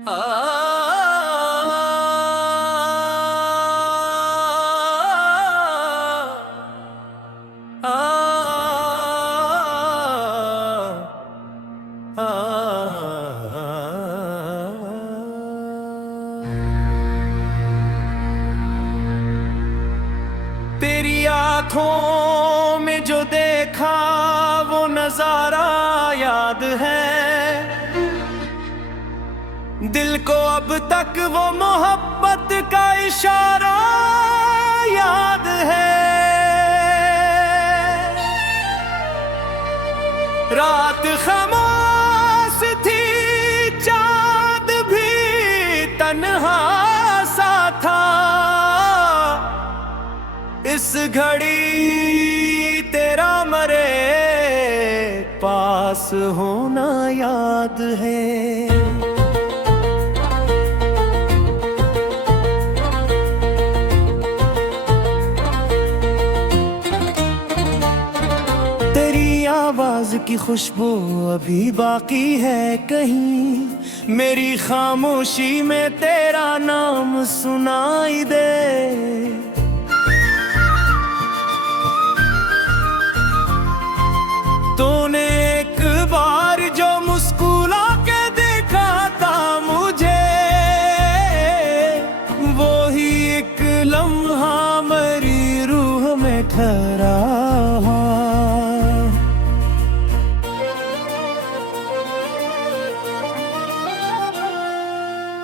तेरी आंखों में जो देखा वो नजारा याद है, दिल को अब तक वो मोहब्बत का इशारा याद है। रात खामोश थी, चांद भी तन्हा सा था, इस घड़ी तेरा मरे पास होना याद है। तेरी आवाज की खुशबू अभी बाकी है कहीं, मेरी खामोशी में तेरा नाम सुनाई दे। तूने एक बार जो मुस्कुरा के देखा था मुझे, वो ही एक लम्हा मेरी रूह में ठहरा।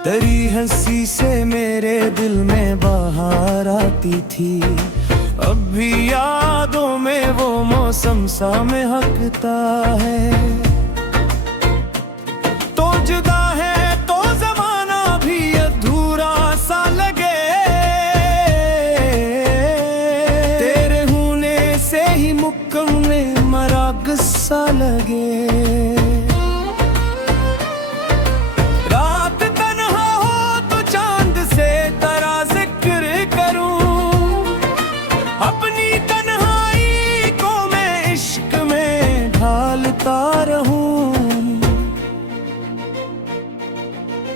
तेरी हंसी से मेरे दिल में बहार आती थी, अब भी यादों में वो मौसम सा महकता है। तो जुदा है तो जमाना भी अधूरा सा लगे, तेरे होने से ही मुकम्मे मरा गुस्सा लगे। अपनी तन्हाई को मैं इश्क में ढालता रहूं,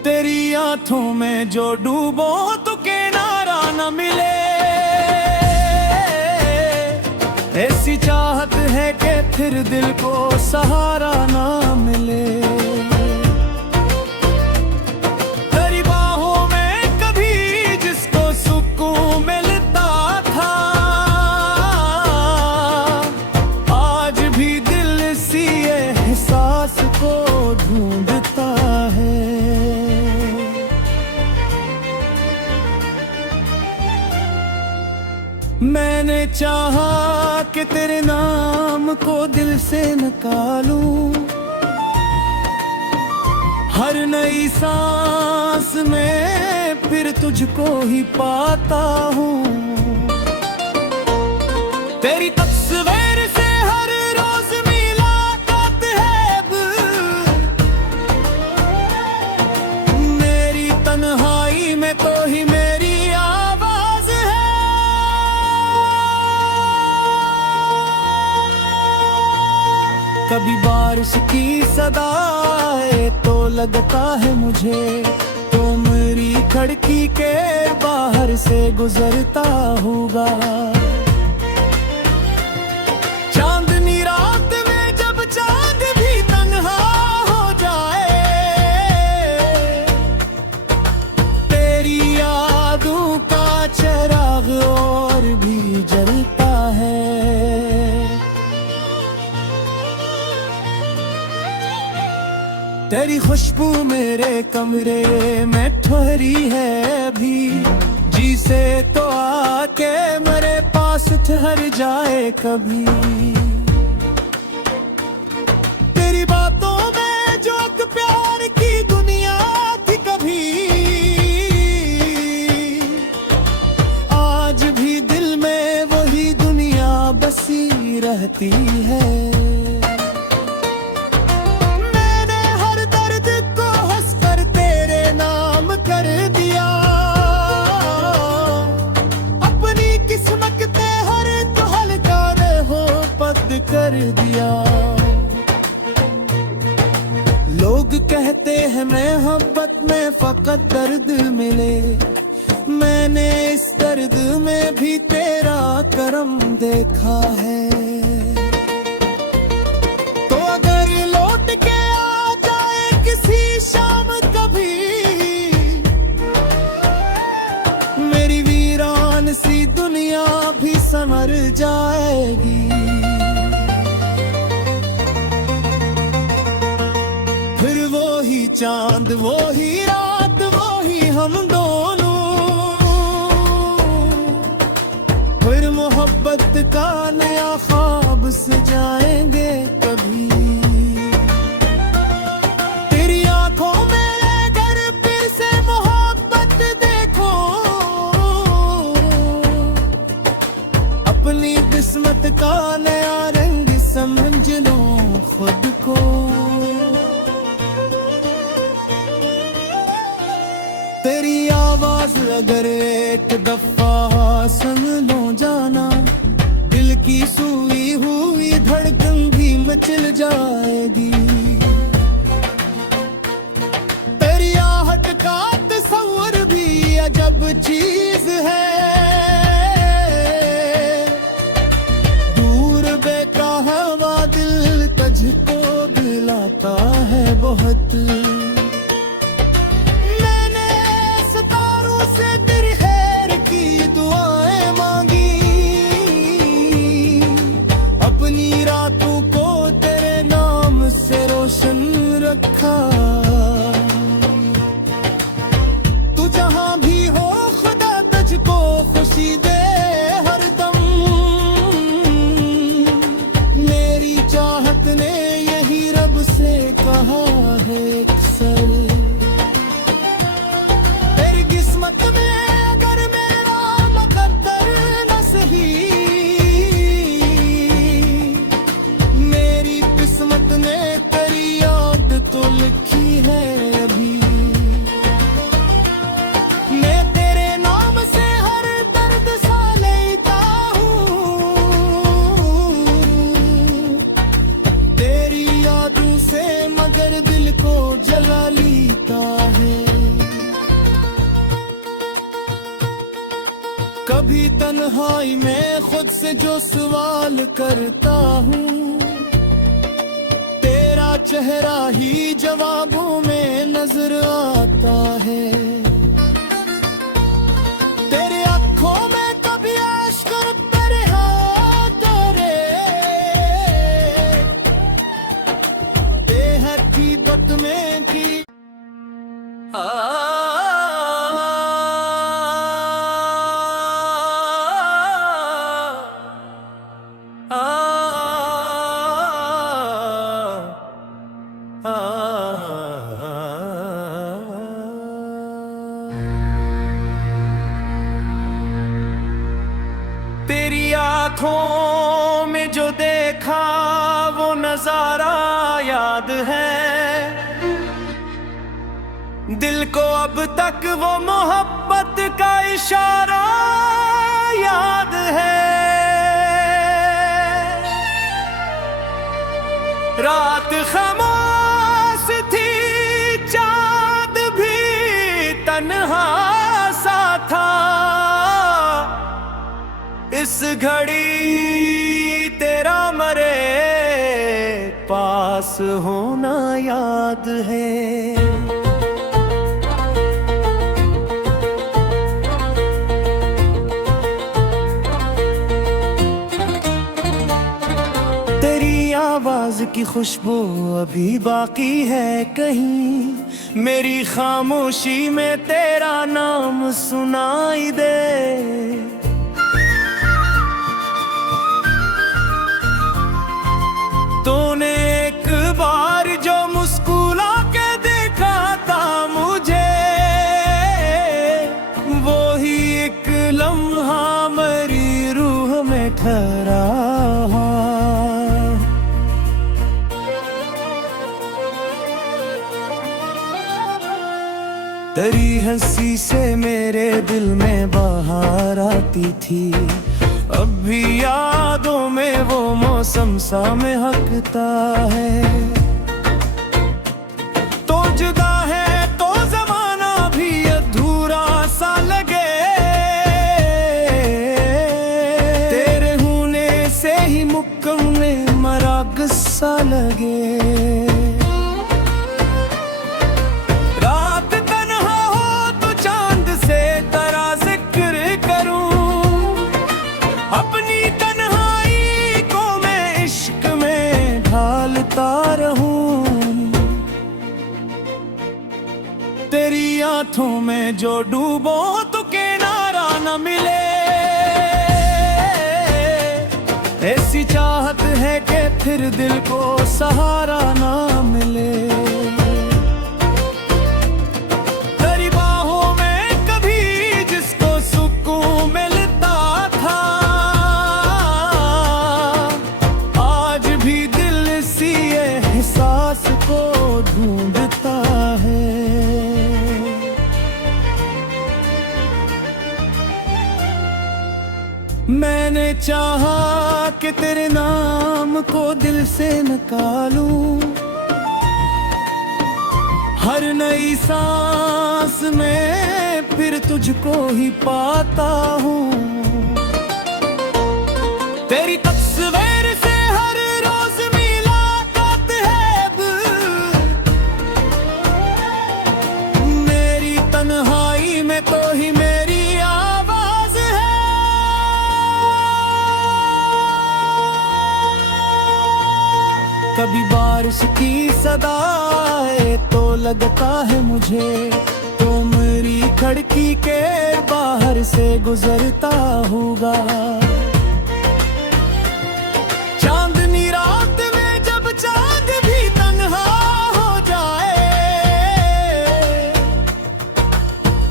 तेरी आंखों में जो डूबो तो किनारा न मिले। ऐसी चाहत है कि फिर दिल को सहारा ना मिले। ढूंढता है मैंने चाहा कि तेरे नाम को दिल से निकालूं, हर नई सांस में फिर तुझको ही पाता हूँ। तेरी तस्वीर से हर रोज मुलाकात है, मेरी तन्हाई में तो ही मेरी आवाज है। कभी बारिश की सदा आए तो लगता है मुझे, तो मेरी खिड़की के बाहर से गुजरता होगा। चांदनी रात में जब चांद भी तन्हा हो जाए, तेरी यादों का चिराग और भी जलता है। तेरी खुशबू मेरे कमरे में ठहरी है अभी, जी से तो आके मेरे पास ठहर जाए कभी। तेरी बातों में जो एक प्यार की दुनिया थी कभी, आज भी दिल में वही दुनिया बसी रहती है। मोहब्बत में फकत दर्द मिले, मैंने इस दर्द में भी तेरा करम देखा है। तो अगर लौट के आ जाए किसी शाम कभी, मेरी वीरान सी दुनिया भी संवर जाएगी। फिर वो ही चांद, वो ही रात, वो ही हम दोनों, फिर मोहब्बत का नया ख्वाब सजाएंगे कभी। तेरी आंखों में अगर फिर से मोहब्बत देखो, अपनी किस्मत का नया रंग समझ लो खुद को। तेरी आवाज अगर एक दफा सुन लो जाना, दिल की सुई हुई धड़कन भी मचल जाएगी। तेरी आहट का तस्वर भी अजब चीज है, दूर बेकहवा दिल तुझको दिलाता है बहुत। तू जहां भी हो खुदा तुझको खुशी दे हरदम, मेरी चाहत ने यही रब से कहा है अक्सर। तेरी किस्मत में अगर मेरा मुकद्दर न सही, मेरी किस्मत ने तेरी याद तो लिखी है अभी। मैं तेरे नाम से हर दर्द सा लेता हूँ, तेरी यादों से मगर दिल को जला लेता है। कभी तन्हाई में खुद से जो सवाल करता हूँ, चेहरा ही जवाबों में नजर आता है। तेरे आँखों में कभी अश्क बरसाता रे, बेहद की बत में की तेरी आँखों में जो देखा वो नजारा याद है, दिल को अब तक वो मोहब्बत का इशारा याद है। रात खामोश थी, चाँद भी तन्हा सा था, इस घड़ी तेरा मरे पास होना याद है। तेरी आवाज की खुशबू अभी बाकी है कहीं, मेरी खामोशी में तेरा नाम सुनाई दे। तूने एक बार जो मुस्कुरा के देखा था मुझे, वो ही एक लम्हा मेरी रूह में ठहरा। तेरी हंसी से मेरे दिल में बहार आती थी, अब भी यादों में वो मौसम सा महकता है। तो जुदा है लगे। रात तन्हा हो तो चांद से तेरा जिक्र करूं, अपनी तन्हाई को मैं इश्क में ढालता रहूं। तेरी आंखों में जो डूबो तो किनारा न मिले, ऐसी चाहत है कि फिर दिल को सहारा ना मिले। तेरी बाहों में कभी जिसको सुकून मिलता था, आज भी दिल इसी एहसास को ढूंढता है। मैंने चाहा कि तेरे नाम को दिल से निकालूं, हर नई सांस में फिर तुझको ही पाता हूँ। तेरी तस्वीर से हर रोज मुलाकात है अब, मेरी तन्हाई में तो ही मेरी आवाज है। कभी बारिश की सदा आए तो लगता है मुझे तो मेरी खिड़की के बाहर से गुजरता होगा। चांदनी रात में जब चांद भी तन्हा हो जाए,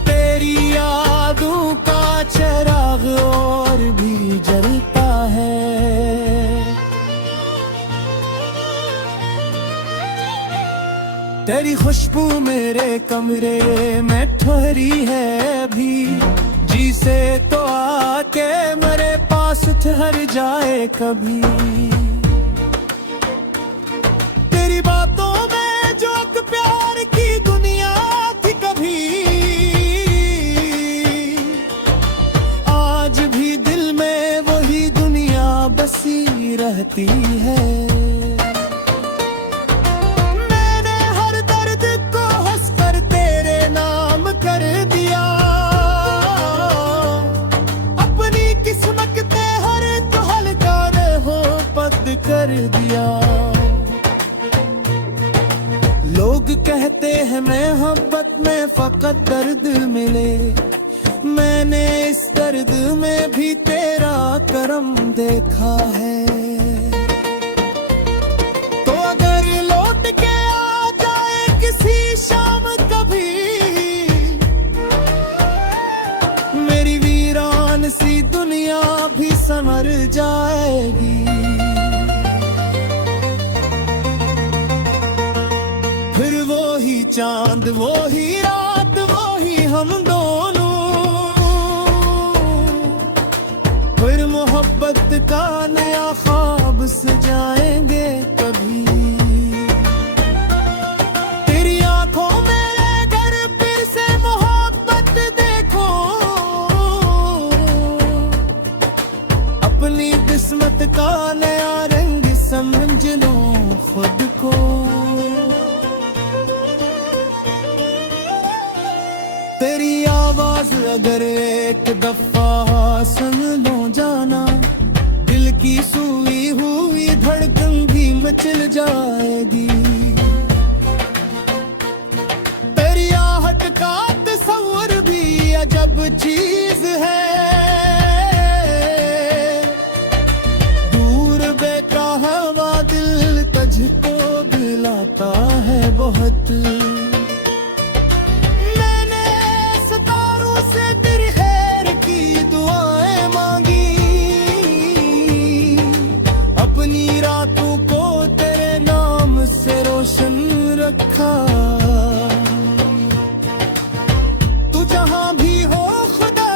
तेरी यादों का चिराग और भी जलता है। तेरी खुशबू मेरे कमरे में ठहरी है अभी, जी से तो आके मेरे पास ठहर जाए कभी। तेरी बातों में जो एक प्यार की दुनिया थी कभी, आज भी दिल में वही दुनिया बसी रहती है। कर दिया लोग कहते हैं मोहब्बत में फकत दर्द मिले, मैंने इस दर्द में भी तेरा करम देखा है। तो अगर लौट के आ जाए किसी शाम कभी, मेरी वीरान सी दुनिया भी संवर जाएगी। फिर वो ही चांद वो ही रात वो ही हम दोनों, फिर मोहब्बत का नया ख्वाब सजाएंगे कभी। तेरी आंखों में अगर फिर से मोहब्बत देखो, अपनी किस्मत का नया रंग समझ लो खुद को। तेरी आवाज अगर एक दफा सुन लो जाना, दिल की सुई हुई धड़कन भी मचल जाएगी। तेरी आहट का तस्वर भी अजब चीज है, दूर बेका हवा दिल तुझको दिलाता है बहुत। तू जहां भी हो खुदा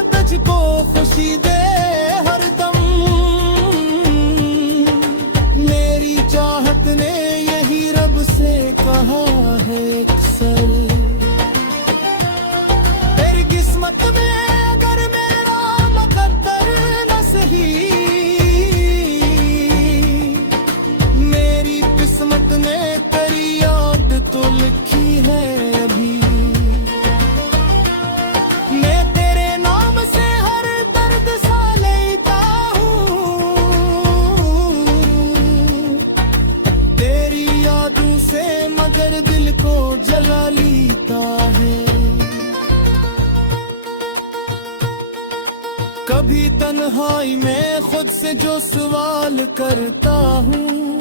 भी। मैं तेरे नाम से हर दर्द सा लेता हूँ, तेरी यादों से मगर दिल को जला लेता है। कभी तन्हाई में खुद से जो सवाल करता हूँ,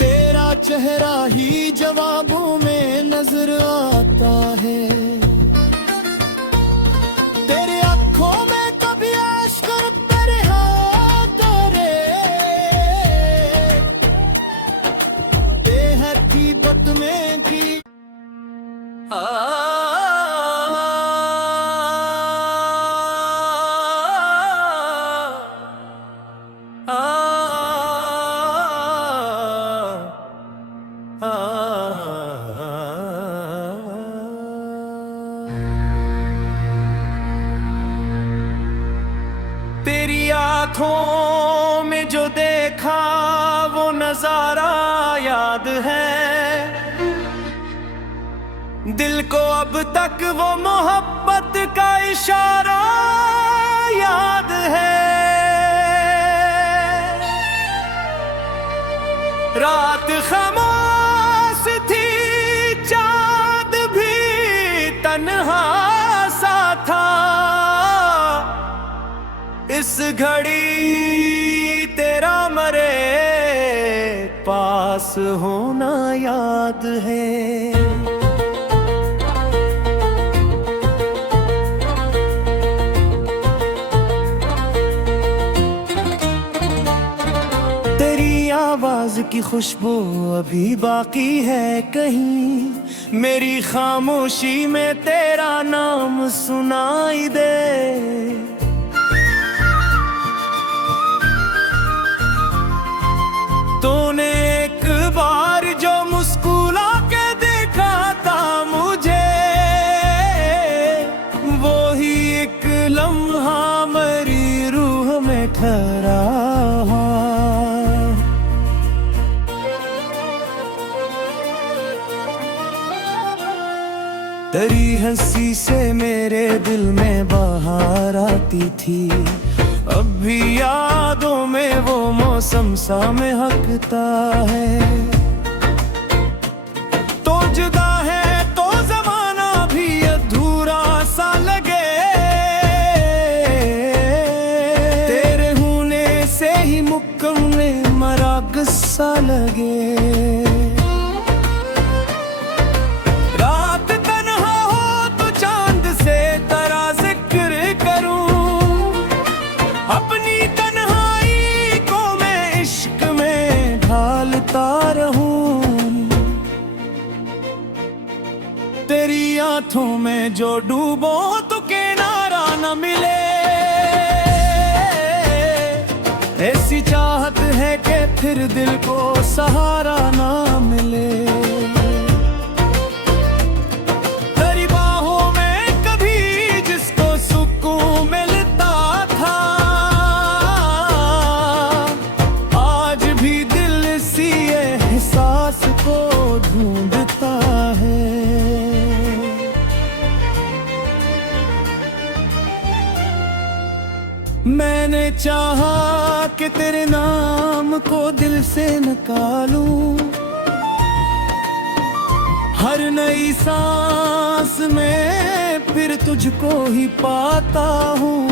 तेरा चेहरा ही जवाबों में नजर आता है। तेरे आँखों में कभी आश्क तेरे हाथों बेहकीकत में की तेरी आँखों में जो देखा वो नजारा याद है, दिल को अब तक वो मोहब्बत का इशारा याद है। रात खामोश थी, चाँद भी तन्हा सा था, इस घड़ी तेरा मरे पास होना याद है। तेरी आवाज की खुशबू अभी बाकी है कहीं, मेरी खामोशी में तेरा नाम सुनाई दे। तूने एक बार जो मुस्कुरा के देखा था मुझे, वो ही एक लम्हा मेरी रूह में ठहरा। तेरी हंसी से मेरे दिल में बहार आती थी, अब भी यादों में वो मौसम सा महकता है। तो जुदा है तो जमाना भी अधूरा सा लगे, तेरे होने से ही मुकम्मल मरा गुस्सा लगे। अपनी तन्हाई को मैं इश्क में ढालता रहूं, तेरी आंखों में जो डूबो तो किनारा न मिले। ऐसी चाहत है कि फिर दिल को सहारा ना मिले। ढूंढता है मैंने चाहा कि तेरे नाम को दिल से निकालूं, हर नई सांस में फिर तुझको ही पाता हूँ।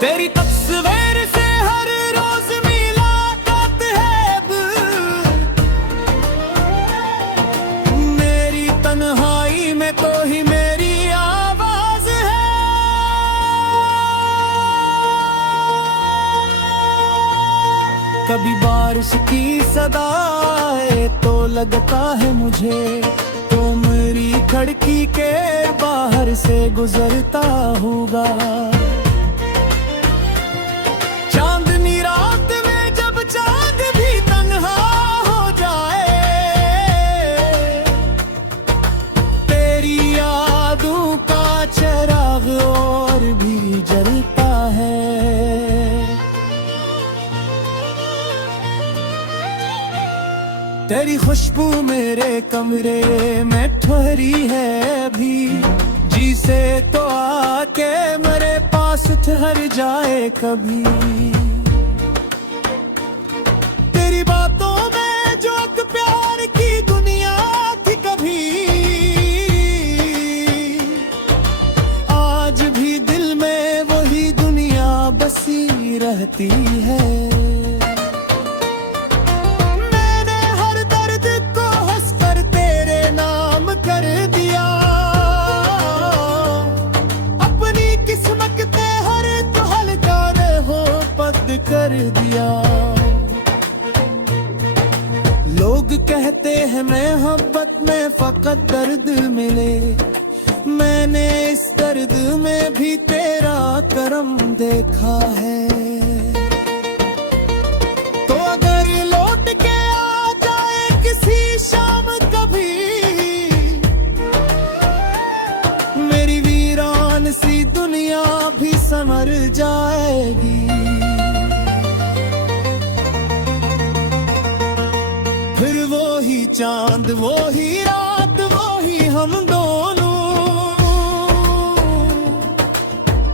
तेरी तस्वीर से हर रोज मुलाकात है, मेरी तन्हाई में तो ही मेरी आवाज है। कभी बारिश की सदा आए तो लगता है मुझे तो मेरी खिड़की के बाहर से गुजरता होगा। चांदनी रात में जब चांद भी तन्हा हो जाए, तेरी यादों का चिराग और भी जलता है। तेरी खुशबू तू मेरे कमरे में ठहरी है अभी, जी से तो आके मेरे पास ठहर जाए कभी। तेरी बातों में जो एक प्यार की दुनिया थी कभी, आज भी दिल में वही दुनिया बसी रहती है। मैंने हर दर्द को हंसकर तेरे नाम कर दिया, अपनी किस्मत ते हर तो हल्का हो पद कर दिया। लोग कहते हैं मोहब्बत में फकत दर्द मिले, मैंने इस दर्द में भी तेरा करम देखा है। तो अगर लौट के आ जाए किसी शाम कभी, मेरी वीरान सी दुनिया भी संवर जाएगी। फिर वो ही चांद वो ही रात वो ही हम दोनों,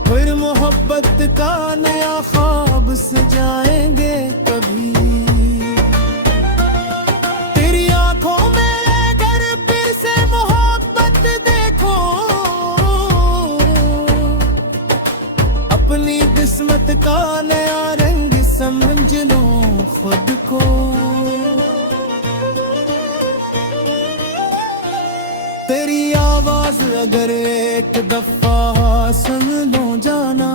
फिर मोहब्बत का नया ख्वाब सजाएंगे कभी। तेरी आंखों में अगर फिर से मोहब्बत देखो, अपनी किस्मत का नया रंग समझ लो खुद को। तेरी आवाज अगर एक दफा सुन लो जाना,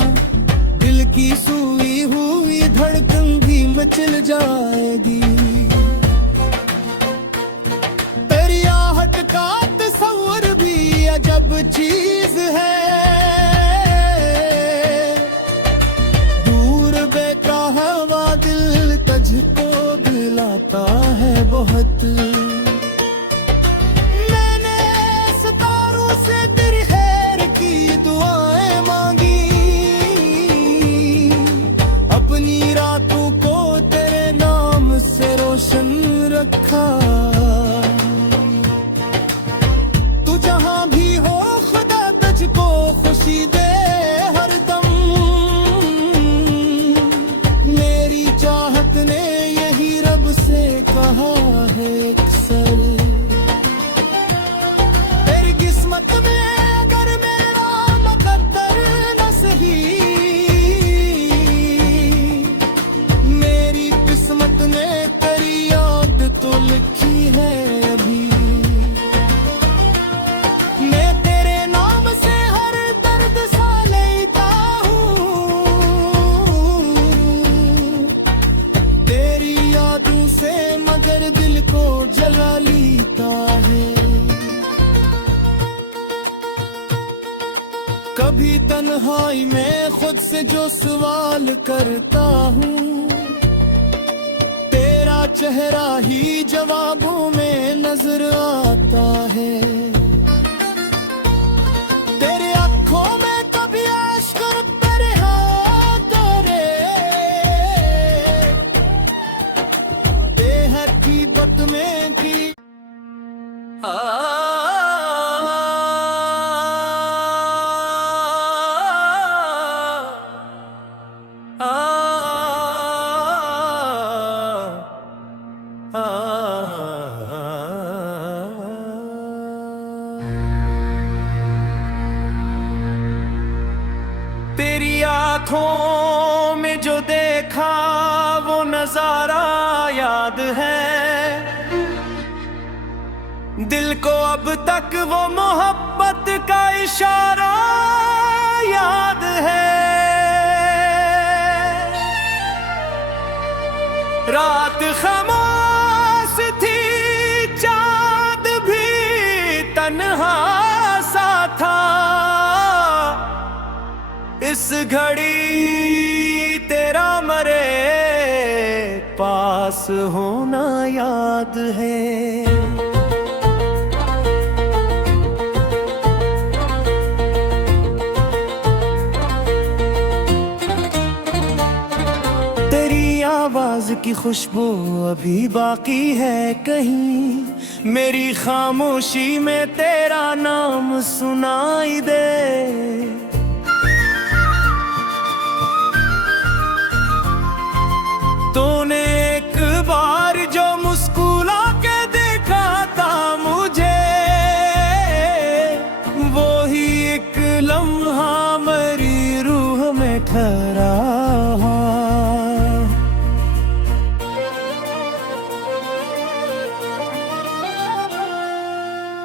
दिल की सुई हुई धड़कन भी मचल जाएगी। तेरी आहट का तस्वर भी अजब चीज है, दूर बेका हवा दिल तुझको दिलाता है बहुत। तू जहां भी हो खुदा तुझको खुशी दे हरदम, मेरी चाहत ने यही रब से कहा है अक्सर। तेरी किस्मत में अगर मेरा मुकद्दर न सही, मेरी किस्मत ने तेरी याद तो लिखी है अभी। मैं तेरे नाम से हर दर्द सा लेता हूँ, तेरी यादों से मगर दिल को जला लेता है। कभी तन्हाई में खुद से जो सवाल करता हूँ, चेहरा ही जवाबों में नजर आता है। तेरे आँखों में कभी आश्क तेरे करे, बेहकीकत में की तेरी आँखों में जो देखा वो नजारा याद है, दिल को अब तक वो मोहब्बत का इशारा याद है। रात खामोश थी चाँद भी तन्हा सा था, इस घड़ी तेरा मरे पास होना याद है। तेरी आवाज की खुशबू अभी बाकी है कहीं, मेरी खामोशी में तेरा नाम सुनाई दे। तूने एक बार जो मुस्कुरा के देखा था मुझे, वो ही एक लम्हा मेरी रूह में ठहरा।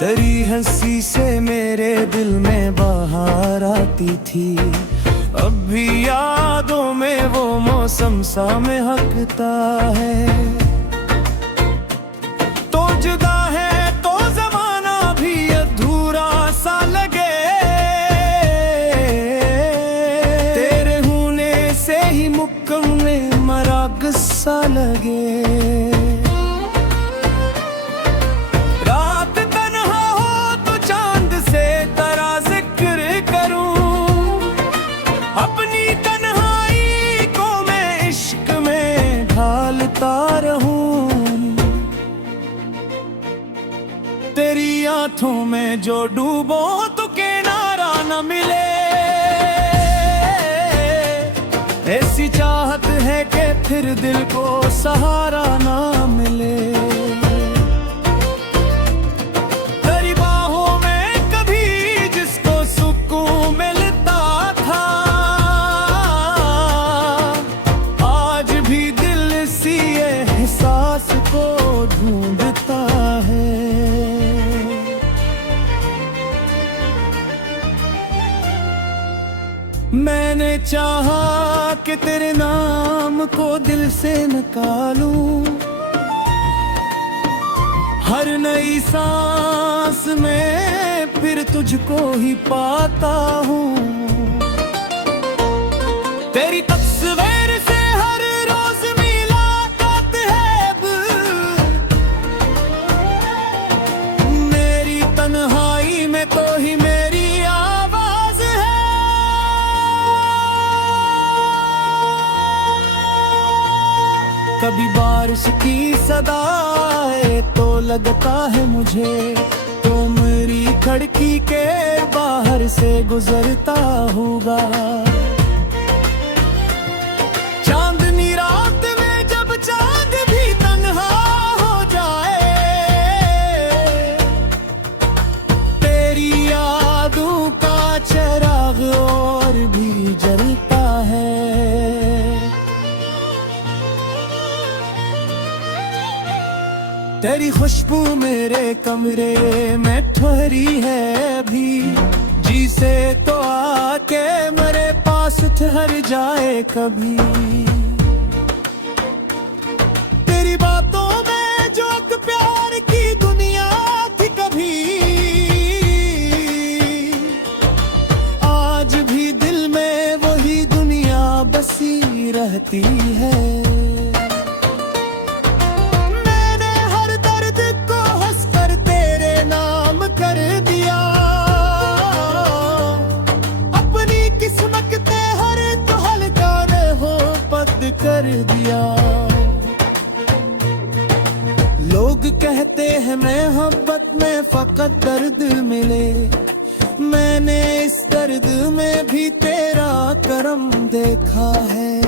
तेरी हंसी से मेरे दिल में बहार आती थी, अब भी यादों में वो मौसम सा महकता है। तो जुदा है तो जमाना भी अधूरा सा लगे, तेरे होने से ही मुकम्मे मरा गुस्सा लगे। अपनी तन्हाई को मैं इश्क में ढालता रहूं, तेरी आंखों में जो डूबो तो किनारा न मिले। ऐसी चाहत है कि फिर दिल को सहारा ना मिले। तेरी बाहों में कभी जिसको सुकून मिलता था, आज भी दिल इसी एहसास को ढूंढता है। मैंने चाहा कि तेरे नाम को दिल से निकालूं, हर नई सांस में फिर तुझको ही पाता हूँ। तेरी तस्वीर से हर रोज मुलाकात है अब, मेरी तन्हाई में तो ही मेरी आवाज है। कभी बारिश की सदाएं तो लगता है मुझे, तो मेरी खिड़की के बाहर से गुजरता होगा। चांदनी रात में जब चांद भी तन्हा हो जाए, तेरी यादों का चिराग और भी जलता है। तेरी खुशबू मेरे कमरे में ठहरी है अभी, जी से तो आके मेरे पास ठहर जाए कभी। तेरी बातों में जो एक प्यार की दुनिया थी कभी, आज भी दिल में वही दुनिया बसी रहती है। कर दिया लोग कहते हैं मोहब्बत में फकत दर्द मिले, मैंने इस दर्द में भी तेरा करम देखा है।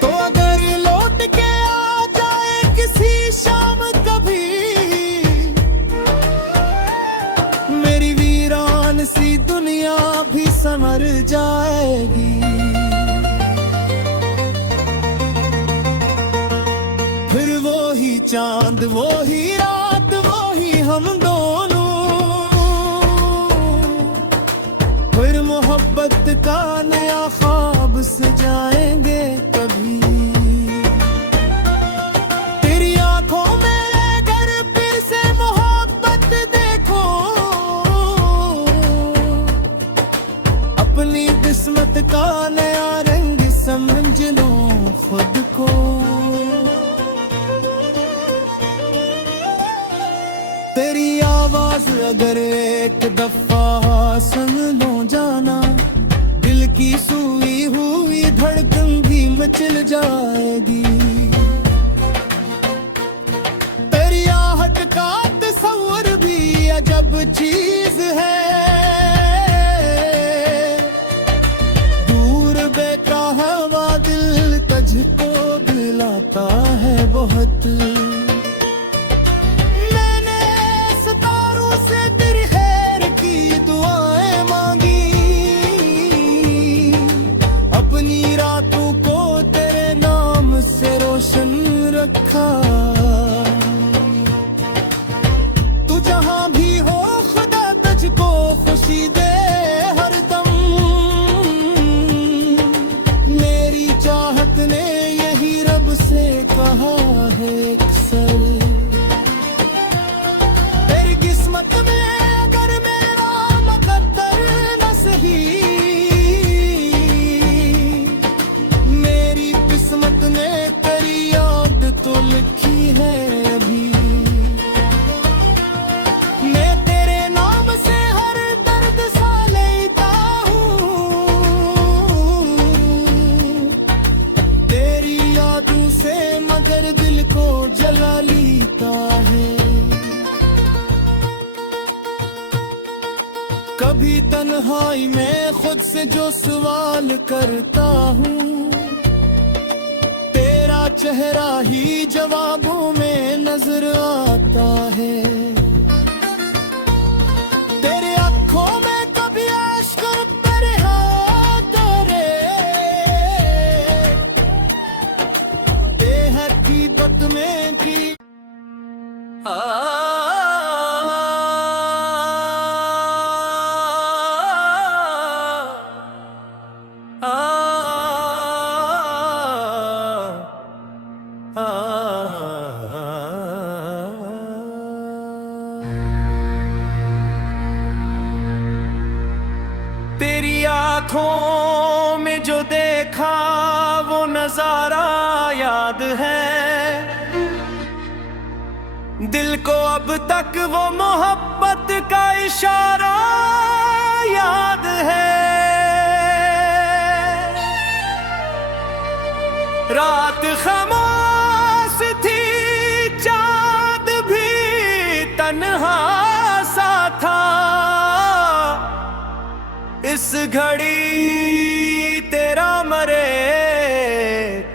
तो अगर लौट के आ जाए किसी शाम कभी, मेरी वीरान सी दुनिया भी संवर जाएगी। फिर वो ही चांद वो ही रात वो ही हम दोनों, फिर मोहब्बत का नया ख्वाब सजाएंगे कभी। तेरी आंखों में अगर फिर से मोहब्बत देखो, अपनी किस्मत का नया रंग समझ लो खुद को। तेरी आवाज अगर एक दफा सुन लो जाना, दिल की सुई हुई धड़कन भी मचल जाएगी। चीज है, दूर बेकहवा दिल तुझको दिलाता है बहुत। मैंने सितारों से तेरी खैर की दुआएं मांगी, अपनी रातों को तेरे नाम से रोशन रखा। तू जहां भी हो खुदा तुझको खुशी दे हरदम, मेरी चाहत ने यही रब से कहा है अक्सर। तेरी किस्मत में अगर मेरा मुकद्दर न सही, मेरी किस्मत ने तेरी याद तो लिखी है अभी। मैं तेरे नाम से हर दर्द सा लेता हूँ, तेरी यादों से मगर दिल को जला लेता है। कभी तन्हाई में खुद से जो सवाल करता हूँ, तेरा चेहरा ही जवाबों में नजर आता है। तेरे आँखों में कभी अश्क तेरे हाथ रे, हकीकत में की तेरी आँखों में जो देखा वो नजारा याद है, दिल को अब तक वो मोहब्बत का इशारा याद है। रात खामोश थी, चाँद भी तन्हा सा था, इस घड़ी तेरा मरे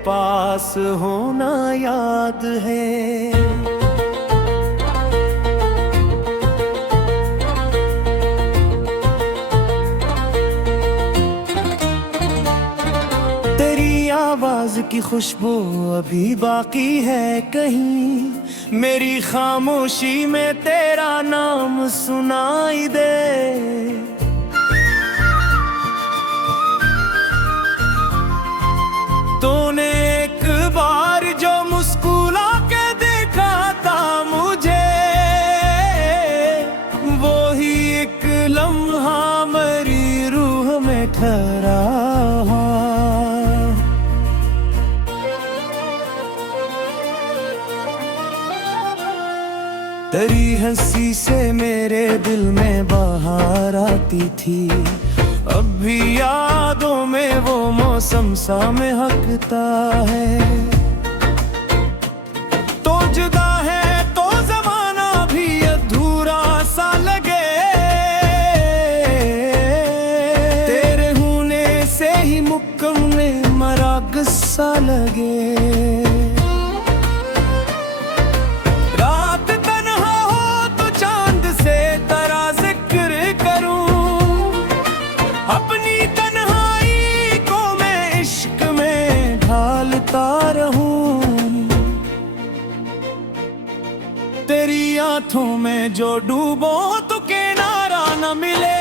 पास होना याद है। तेरी आवाज की खुशबू अभी बाकी है कहीं, मेरी खामोशी में तेरा नाम सुनाई दे। तूने एक बार जो मुस्कुरा के देखा था मुझे, वो ही एक लम्हा मेरी रूह में ठहरा। तेरी हंसी से मेरे दिल में बहार आती थी, अब भी यादों में वो मौसम सा महकता है। तो जुदा है तो जमाना भी अधूरा सा लगे, तेरे होने से ही मुकम्मल मरा गुस्सा लगे। अपनी तन्हाई को मैं इश्क में ढालता रहूं, तेरी आंखों में जो डूबो तो किनारा न मिले।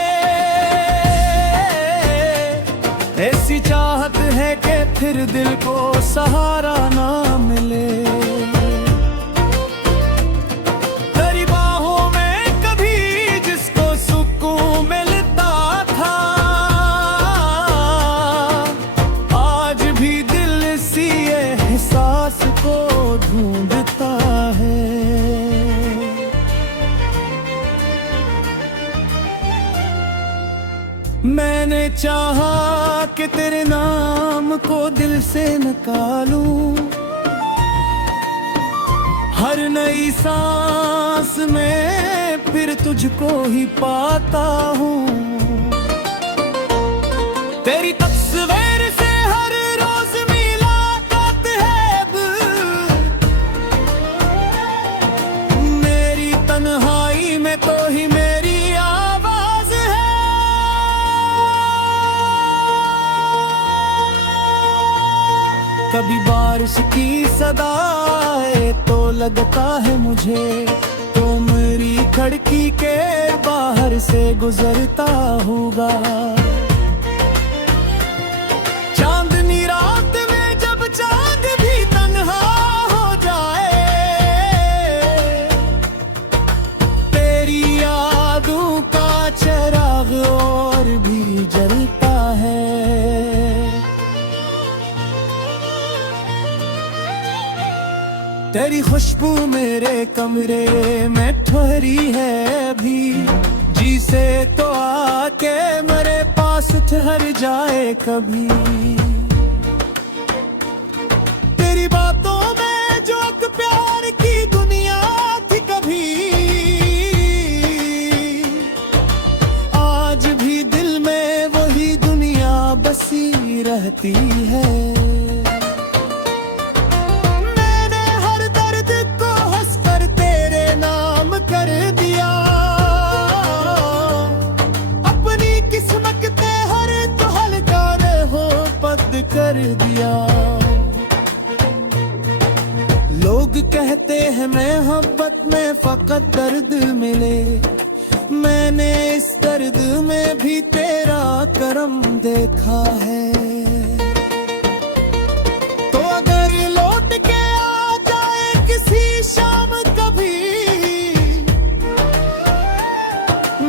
ऐसी चाहत है कि फिर दिल को सहारा ना मिले। ढूंढता है मैंने चाहा कि तेरे नाम को दिल से निकालूं, हर नई सांस में फिर तुझको ही पाता हूँ। तेरी तस्वीर से हर रोज मुलाकात है अब, मेरी तन्हाई में तो ही मेरी आवाज है। कभी बारिश की सदा आए तो लगता है मुझे तो मेरी खिड़की के बाहर से गुजरता होगा। चांदनी रात में जब चांद भी तन्हा हो जाए, तेरी यादों का चिराग और भी जलता है। तेरी खुशबू मेरे कमरे में ठहरी है अभी, जी से तो आके मेरे पास ठहर जाए कभी। तेरी बातों में जो एक प्यार की दुनिया थी कभी, आज भी दिल में वही दुनिया बसी रहती है। कर दिया लोग कहते हैं मैं मोहब्बत में फकत दर्द मिले, मैंने इस दर्द में भी तेरा करम देखा है। तो अगर लौट के आ जाए किसी शाम कभी,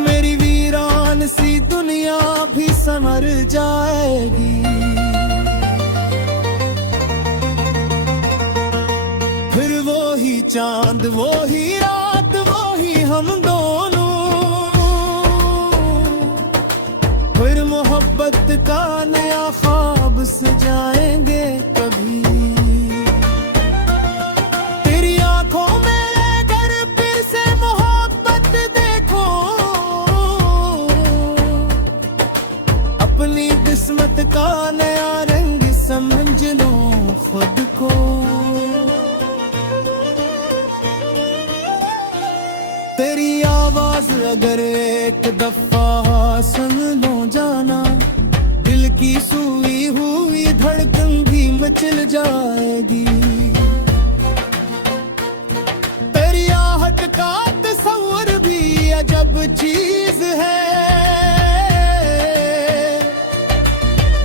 मेरी वीरान सी दुनिया भी संवर जाएगी। चांद वो ही रात वो ही हम दोनों, फिर मोहब्बत का नया ख्वाब सजाएंगे कभी। तेरी आंखों में अगर फिर से मोहब्बत देखो, अपनी किस्मत का नया रंग समझ लो खुद को। तेरी आवाज अगर एक दफा सुन लो जाना, दिल की सुई हुई धड़कन भी मचल जाएगी। तेरी आहट का तस्वर भी अजब चीज है,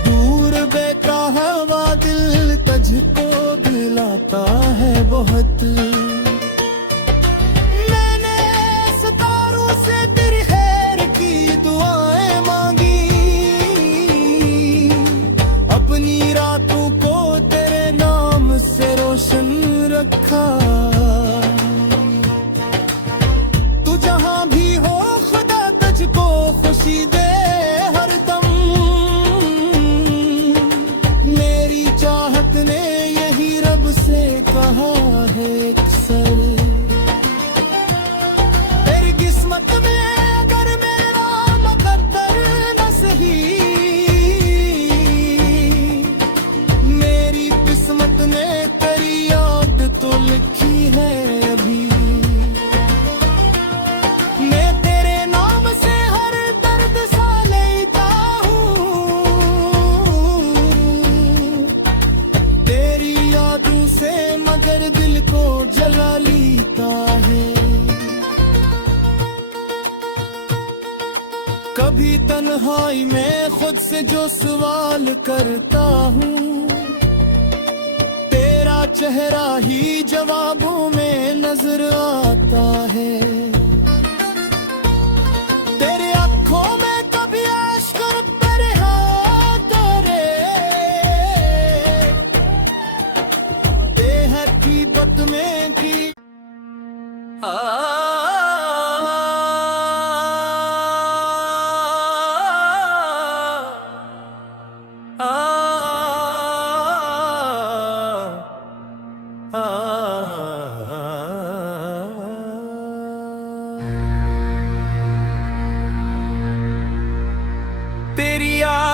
दूर बेका हवा दिल तुझको दिलाता है बहुत। तू जहां भी हो खुदा तुझको खुशी दे हरदम, मेरी चाहत ने यही रब से कहा है अक्सर। तेरी किस्मत में अगर मेरा मुकद्दर न सही, मेरी किस्मत ने तेरी याद तो लिखी है अभी। मैं तेरे नाम से हर दर्द सा लेता हूँ, तेरी यादों से मगर दिल को जला लेता है। कभी तन्हाई में खुद से जो सवाल करता हूँ, चेहरा ही जवाबों में नजर आता है। तेरे आँखों में कभी अश्क बरहा करे, बेहकीकत में भी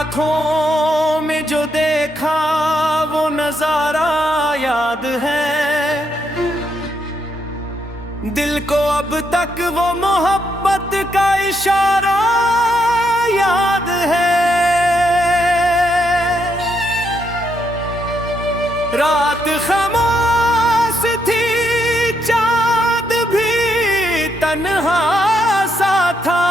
आंखों में जो देखा वो नजारा याद है, दिल को अब तक वो मोहब्बत का इशारा याद है। रात खामोश थी, चांद भी तन्हा सा था,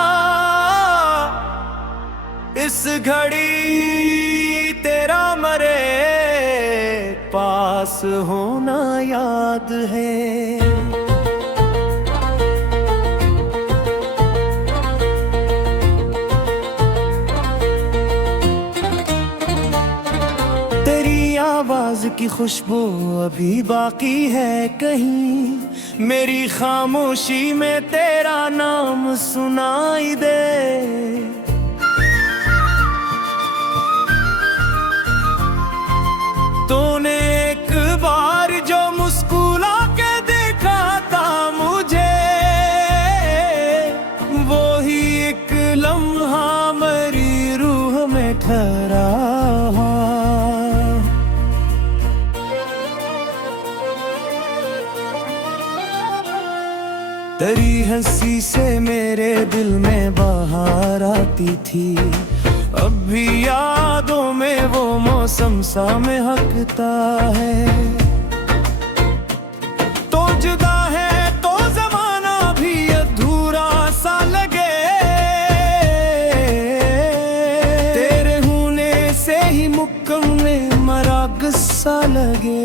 इस घड़ी तेरा मरे पास होना याद है। आवाज की खुशबू अभी बाकी है कहीं, मेरी खामोशी में तेरा नाम सुनाई दे। तूने एक बार जो मुस्कुरा के देखा था मुझे, वो ही एक लम्हा मेरी रूह में ठहरा। तेरी हंसी से मेरे दिल में बहार आती थी, अब भी यादों में वो मौसम सा महकता है। तो जुदा है तो जमाना भी अधूरा सा लगे, तेरे होने से ही मुक्कम में मरा गुस्सा लगे।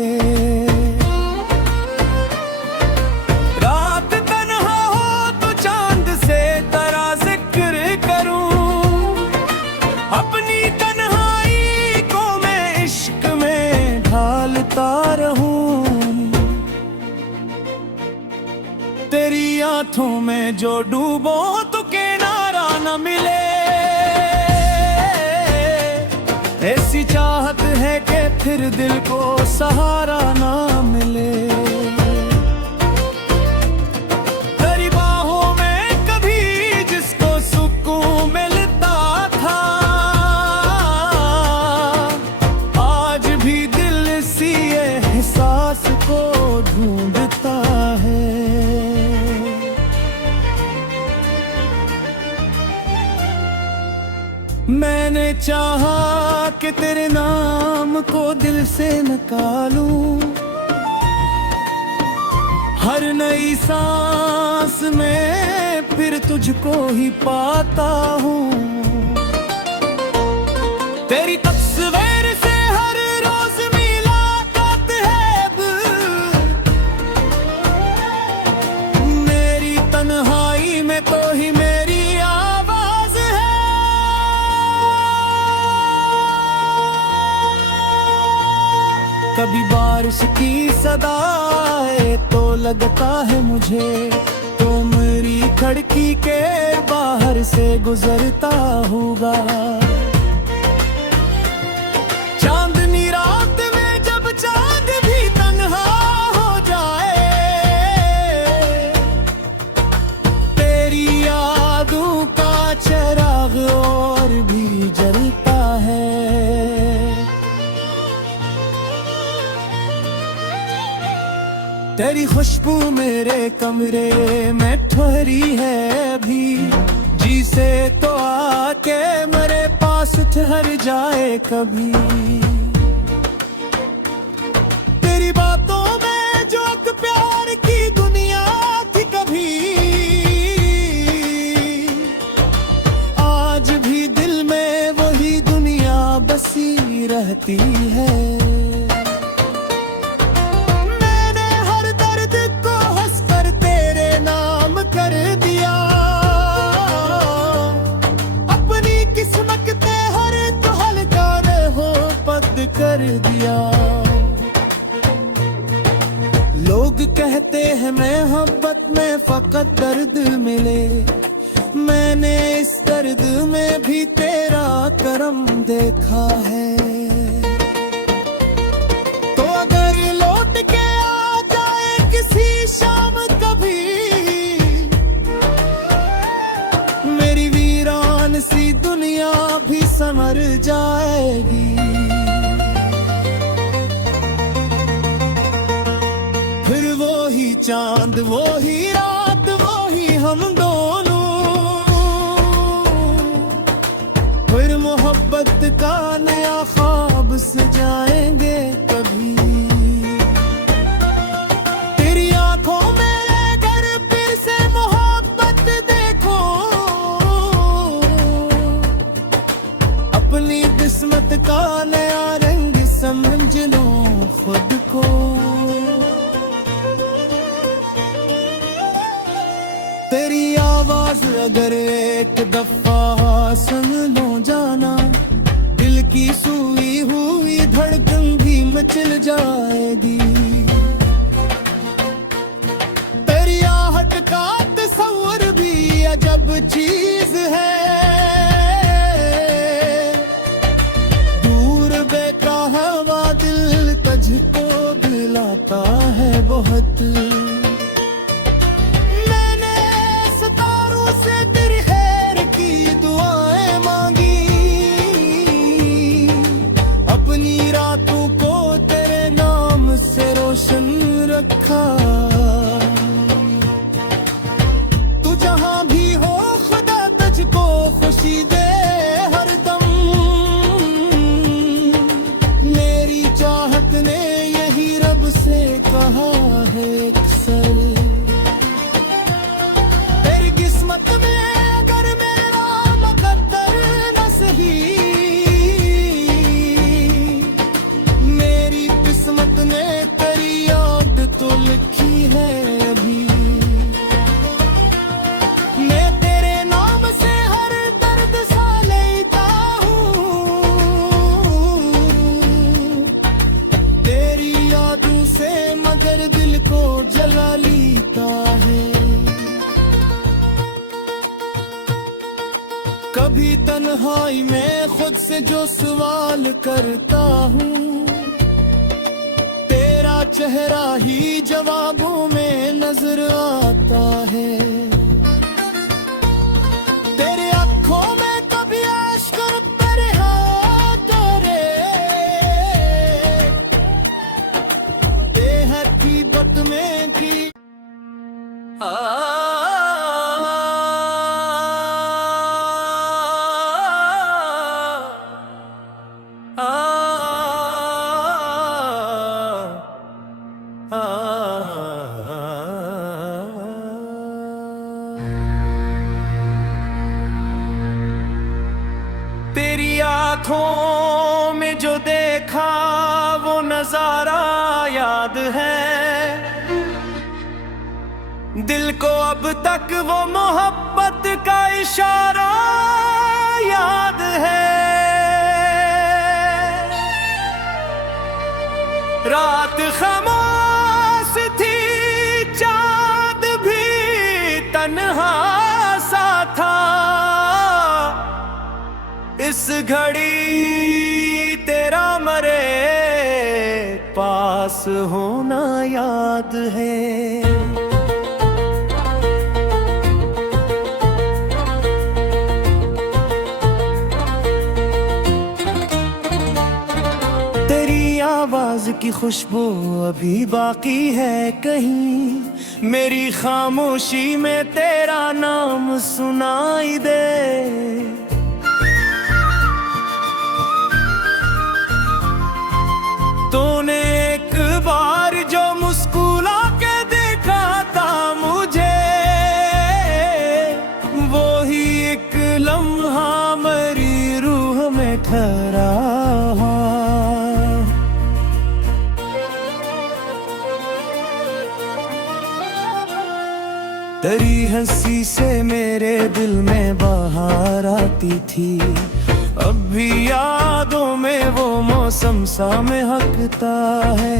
तेरी आंखों में जो डूबो तो किनारा न मिले, ऐसी चाहत है कि फिर दिल को सहारा ना मिले। तेरी बाहों में कभी जिसको सुकून मिलता था, आज भी दिल इसी एहसास को ढूंढता है। मैंने चाहा कि तेरे नाम को दिल से निकालूं, हर नई सांस में फिर तुझको ही पाता हूँ। तेरी तस्वीर से हर रोज मुलाकात है, मेरी तन्हाई में तो ही मेरी आवाज है। कभी बारिश की सदाए तो लगता है मुझे, तो मेरी खिड़की के बाहर से गुजरता होगा। चांदनी रात में जब चांद भी तन्हा हो जाए, तेरी यादों का चिराग और भी जलता है। तेरी खुशबू मेरे कमरे में ठहरी है अभी, जी से तो आके मेरे पास ठहर जाए कभी। तेरी बातों में जो एक प्यार की दुनिया थी कभी, आज भी दिल में वही दुनिया बसी रहती है। कर दिया लोग कहते हैं मोहब्बत में फकत दर्द मिले, मैंने इस दर्द में भी तेरा करम देखा है। तो अगर लौट के आ जाए किसी शाम कभी, मेरी वीरान सी दुनिया भी समझ भर जाएगी। फिर वो ही चांद, वो ही रात, वो ही हम दोनों, फिर मोहब्बत का नया ख्वाब सजाएंगे कभी। तेरी आंखों में अगर फिर से मोहब्बत देखो, अपनी किस्मत का नया रंग समझ लो खुद को। तेरी आवाज अगर एक दफा सुन लो जाना, दिल की सुई हुई धड़कन भी मचल जाएगी। तेरी आहट का तस्वर भी अजब चीज है, दूर बेका हवा दिल तुझको दिलाता है बहुत। तू जहां भी हो खुदा तुझको खुशी दे हरदम, मेरी चाहत ने यही रब से कहा है अक्सर। तेरी किस्मत में अगर मेरा मुकद्दर न सही, मेरी किस्मत ने तेरी याद तो लिखी है अभी। मैं तेरे नाम से हर दर्द सा लेता हूँ, तेरी यादों से मगर दिल को जला लेता है। कभी तन्हाई में खुद से जो सवाल करता हूँ, चेहरा ही जवाबों में नजर आता है। तेरे आँखों में कभी अश्क भरे तेरे, बेहकीकत में की तेरी आँखों में जो देखा वो नजारा याद है, दिल को अब तक वो मोहब्बत का इशारा याद है। रात खामोश थी, चांद भी तन्हा सा था, इस घड़ी तेरा मरे पास होना याद है। तेरी आवाज की खुशबू अभी बाकी है कहीं, मेरी खामोशी में तेरा नाम सुनाई दे। तूने एक बार जो मुस्कुरा के देखा था मुझे, वो ही एक लम्हा मेरी रूह में ठहरा। तेरी हंसी से मेरे दिल में बहार आती थी, अब भी यादों में वो मौसम सा महकता है।